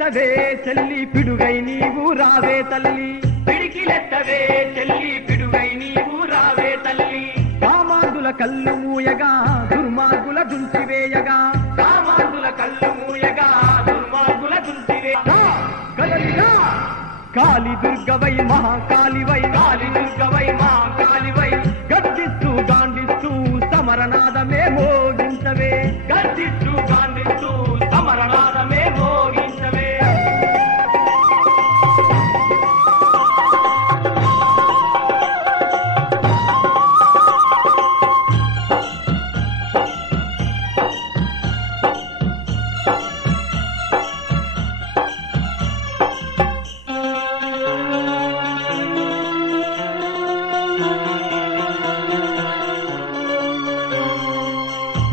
పిడికిలెత్తవే చెల్లి పిడుగై నీవు రావే తల్లి పిడికిలెత్తవే చెల్లి పిడుగై నీవు రావే తల్లి కామాంధుల కళ్ళు మూయగా దుర్మార్గుల దుంచివేయగా కామాంధుల కళ్ళు మూయగా దుర్మార్గుల దుంచివేయగా కదలిగా కాళీ దుర్గవై మహాకాళివై కాళీ దుర్గవై మహాకాళివై గర్జిస్తూ గాండిస్తూ సమరనాదమే మోగించవే గర్జిస్తూ గాండిస్తూ సమరనాదమే మోగించవే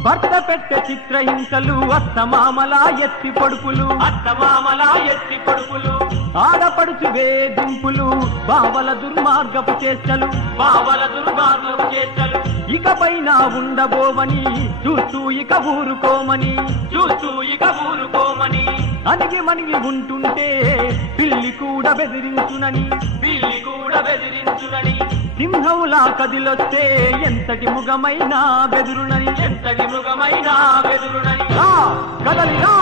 భర్త పెట్టె చిత్రహింసలు అత్తమామలా ఎత్తి పొడుపులు అత్తమామలా ఎత్తి పొడుపులు ఆడపడుచు వేధింపులు బావల దుర్మార్గపు చేష్టలు బావల దుర్మార్గపు చేష్టలు ఇకపైన ఉండబోవని చూస్తూ ఇక ఊరుకోమని చూస్తూ ఇక ఊరుకోమని అణిగి మణిగి ఉంటుంటే పిల్లి కూడా బెదిరించునని పిల్లి కూడా బెదిరించునని సింహంలా కదిలొస్తే ఎంతటి ముఖమైనా బెదురునని ఎంతటి ముఖమైనా బెదురునని కదలిరా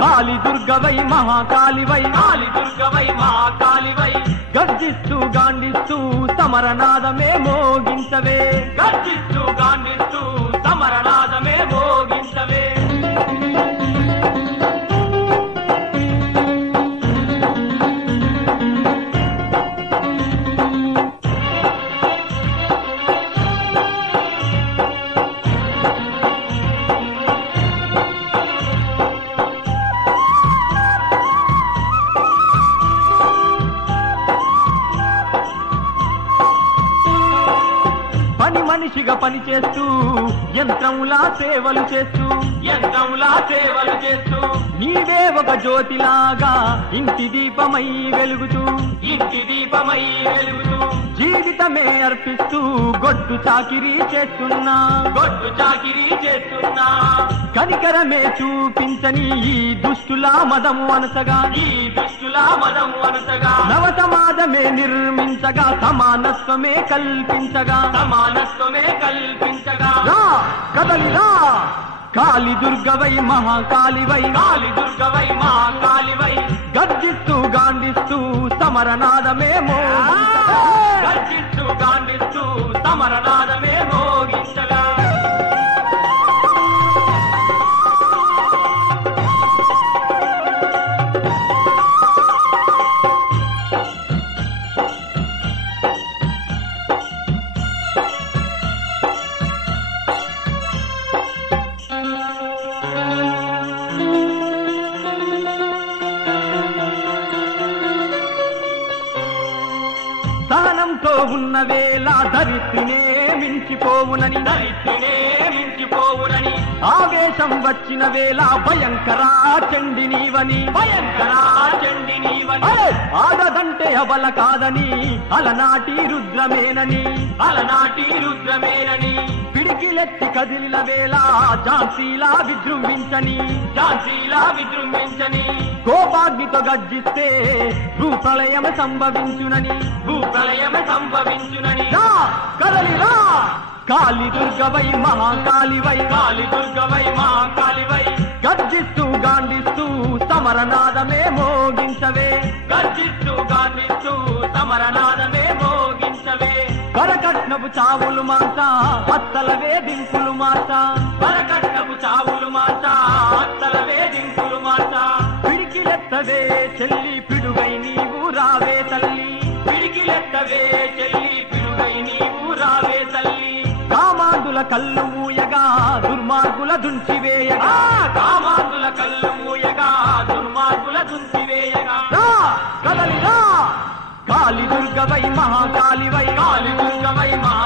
కాళీ దుర్గవై మహాకాళివై కాళీ దుర్గవై మహాకాళివై గర్జిస్తూ గాండిస్తూ సమరనాదమే మోగించవే గర్జిస్తూ గాండిస్తూ సమరనాదమే మోగించవే మనిషిగా పని చేస్తూ యంత్రంలా సేవలు చేస్తూ యంత్రంలా సేవలు చేస్తూ నీవే ఒక జ్యోతిలాగా ఇంటి దీపమై వెలుగుతూ ఇంటి దీపమై వెలుగుతూ జీవితమే అర్పిస్తూ గొడ్డు చాకిరీ చేస్తున్నా గొడ్డు చాకిరీ చేస్తున్నా కనికరమే చూపించని ఈ దుష్టుల మదము అనసగా ఈ దుష్టుల మదము అనసగా నవ సమాజమే నిర్మించగా సమానత్వమే కల్పించగా సమానత్వమే కల్పించగా కదలిరా కాళీ దుర్గవై మహాకాళివై కాళీ దుర్గవై మహాకాళివై గర్జిస్తూ గాండిస్తూ సమరనాదమే గర్జిస్తూ గాండిస్తూ సమరనాదమే మోగించగా సహనంతో ఉన్న వేళ దరిద్రినే మించిపోవునని దరిద్రినే మించిపోవునని ఆవేశం వచ్చిన వేళ భయంకరా చండి నీవని భయంకరా చండి నీవని ఆగదంటే అబల కాదని అలనాటి రుద్రమేనని అలనాటి రుద్రమేనని పిడికిలెత్తి కదిలిన వేళ ఝాన్సీలా విజృంభించని ఝాన్సీలా విజృంభించని కోపాగ్నితో గర్జిస్తే భూప్రళయం సంభవించునని భూప్రళయం సంభవించునని కదలిరా కాళీ దుర్గవై మహాకాళివై కాళీ దుర్గవై మహాకాళివై గర్జిస్తూ గాండిస్తూ సమరనాదమే మోగించవే గర్జిస్తూ గాండిస్తూ సమరనాదమే మోగించవే వరకట్నపు చావులు మాట అత్తల వేధింపులు మాట వరకట్నపు చావులు మాట అత్తల వేధింపులు మాట పిడికిలెత్తవే చెల్లి పిడుగై నీవు రావే తల్లి పిడికిలెత్తవే చెల్లి పిడుగై నీవు రావే తల్లి కామాంధుల కళ్ళు మూయగా దుర్మార్గుల దుంచివేయగా కామాంధుల కళ్ళు మూయగా దుర్మార్గుల దుంచివేయగా కదలిరా కాళీ దుర్గవై మహాకాళివై కాళీ దుర్గవై మహా